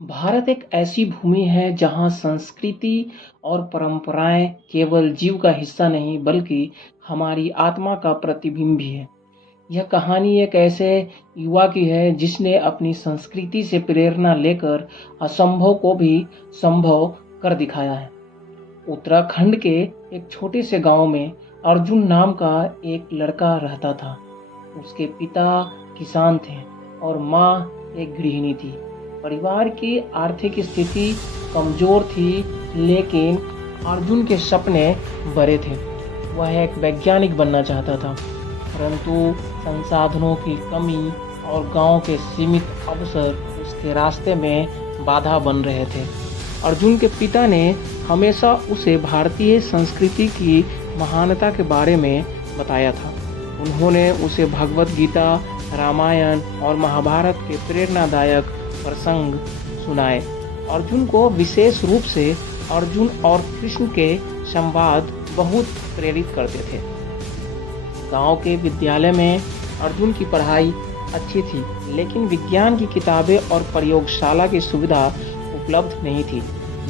भारत एक ऐसी भूमि है जहाँ संस्कृति और परंपराएं केवल जीव का हिस्सा नहीं बल्कि हमारी आत्मा का प्रतिबिंब भी है। यह कहानी एक ऐसे युवा की है जिसने अपनी संस्कृति से प्रेरणा लेकर असंभव को भी संभव कर दिखाया है। उत्तराखंड के एक छोटे से गांव में अर्जुन नाम का एक लड़का रहता था। उसके पिता किसान थे और माँ एक गृहिणी थी। परिवार की आर्थिक स्थिति कमजोर थी, लेकिन अर्जुन के सपने बड़े थे। वह एक वैज्ञानिक बनना चाहता था, परंतु संसाधनों की कमी और गांव के सीमित अवसर उसके रास्ते में बाधा बन रहे थे। अर्जुन के पिता ने हमेशा उसे भारतीय संस्कृति की महानता के बारे में बताया था। उन्होंने उसे भगवत गीता, रामायण और महाभारत के प्रेरणादायक प्रसंग सुनाए। अर्जुन को विशेष रूप से अर्जुन और कृष्ण के संवाद बहुत प्रेरित करते थे। गांव के विद्यालय में अर्जुन की पढ़ाई अच्छी थी, लेकिन विज्ञान की किताबें और प्रयोगशाला की सुविधा उपलब्ध नहीं थी।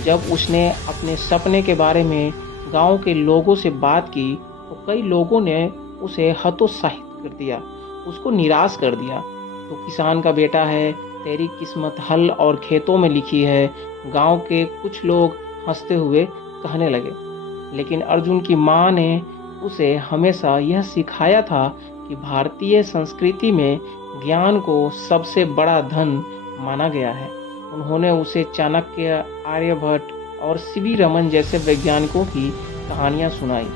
जब उसने अपने सपने के बारे में गांव के लोगों से बात की तो कई लोगों ने उसे हतोत्साहित कर दिया, उसको निराश कर दिया। तो किसान का बेटा है, तेरी किस्मत हल और खेतों में लिखी है, गांव के कुछ लोग हंसते हुए कहने लगे। लेकिन अर्जुन की माँ ने उसे हमेशा यह सिखाया था कि भारतीय संस्कृति में ज्ञान को सबसे बड़ा धन माना गया है। उन्होंने उसे चाणक्य, आर्यभट्ट और सीवी रमन जैसे वैज्ञानिकों की कहानियाँ सुनाई।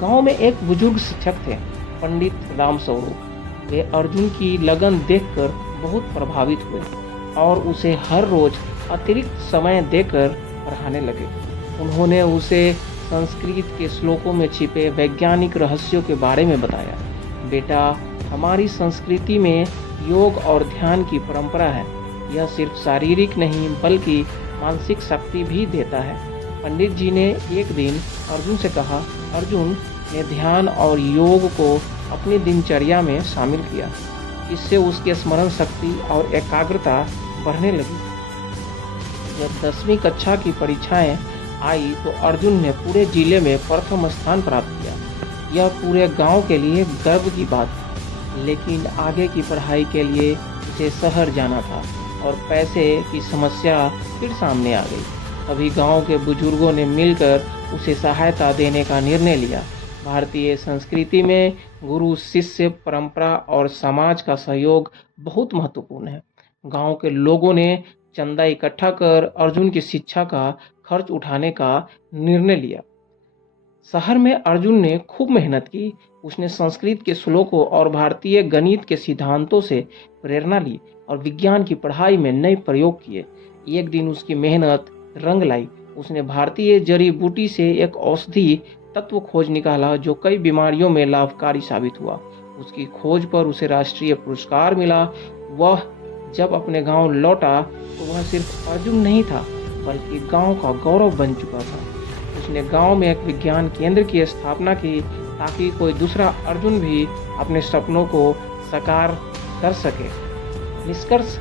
गांव में एक बुजुर्ग शिक्षक थे, पंडित राम स्वरूप। वे अर्जुन की लगन देखकर बहुत प्रभावित हुए और उसे हर रोज अतिरिक्त समय देकर पढ़ाने लगे। उन्होंने उसे संस्कृत के श्लोकों में छिपे वैज्ञानिक रहस्यों के बारे में बताया। बेटा, हमारी संस्कृति में योग और ध्यान की परंपरा है। यह सिर्फ शारीरिक नहीं बल्कि मानसिक शक्ति भी देता है। पंडित जी ने एक दिन अर्जुन से कहा। अर्जुन ने ध्यान और योग को अपनी दिनचर्या में शामिल किया। इससे उसकी स्मरण शक्ति और एकाग्रता बढ़ने लगी। जब 10वीं कक्षा की परीक्षाएं आई तो अर्जुन ने पूरे जिले में प्रथम स्थान प्राप्त किया। यह पूरे गांव के लिए गर्व की बात थी, लेकिन आगे की पढ़ाई के लिए उसे शहर जाना था और पैसे की समस्या फिर सामने आ गई। अभी गांव के बुजुर्गों ने मिलकर उसे सहायता देने का निर्णय लिया। भारतीय संस्कृति में गुरु शिष्य परंपरा और समाज का सहयोग बहुत महत्वपूर्ण है। गांव के लोगों ने चंदा इकट्ठा कर अर्जुन की शिक्षा का खर्च उठाने का निर्णय लिया। शहर में अर्जुन ने खूब मेहनत की। उसने संस्कृत के श्लोकों और भारतीय गणित के सिद्धांतों से प्रेरणा ली और विज्ञान की पढ़ाई में नए प्रयोग किए। एक दिन उसकी मेहनत रंग लाई। उसने भारतीय जड़ी बूटी से एक औषधि तत्व खोज निकाला जो कई बीमारियों में लाभकारी साबित हुआ। उसकी खोज पर उसे राष्ट्रीय पुरस्कार मिला। वह जब अपने गांव लौटा तो वह सिर्फ अर्जुन नहीं था बल्कि गांव का गौरव बन चुका था। उसने गांव में एक विज्ञान केंद्र की स्थापना की ताकि कोई दूसरा अर्जुन भी अपने सपनों को साकार कर सके। निष्कर्ष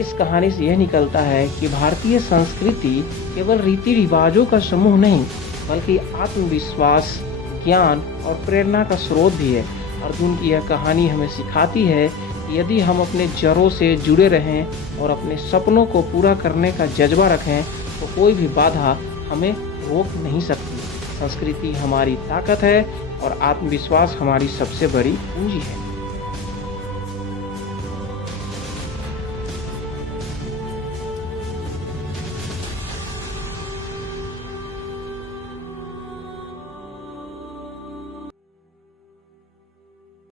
इस कहानी से यह निकलता है कि भारतीय संस्कृति केवल रीति रिवाजों का समूह नहीं बल्कि आत्मविश्वास, ज्ञान और प्रेरणा का स्रोत भी है। अर्जुन की यह कहानी हमें सिखाती है कि यदि हम अपने जड़ों से जुड़े रहें और अपने सपनों को पूरा करने का जज्बा रखें तो कोई भी बाधा हमें रोक नहीं सकती। संस्कृति हमारी ताकत है और आत्मविश्वास हमारी सबसे बड़ी पूंजी है।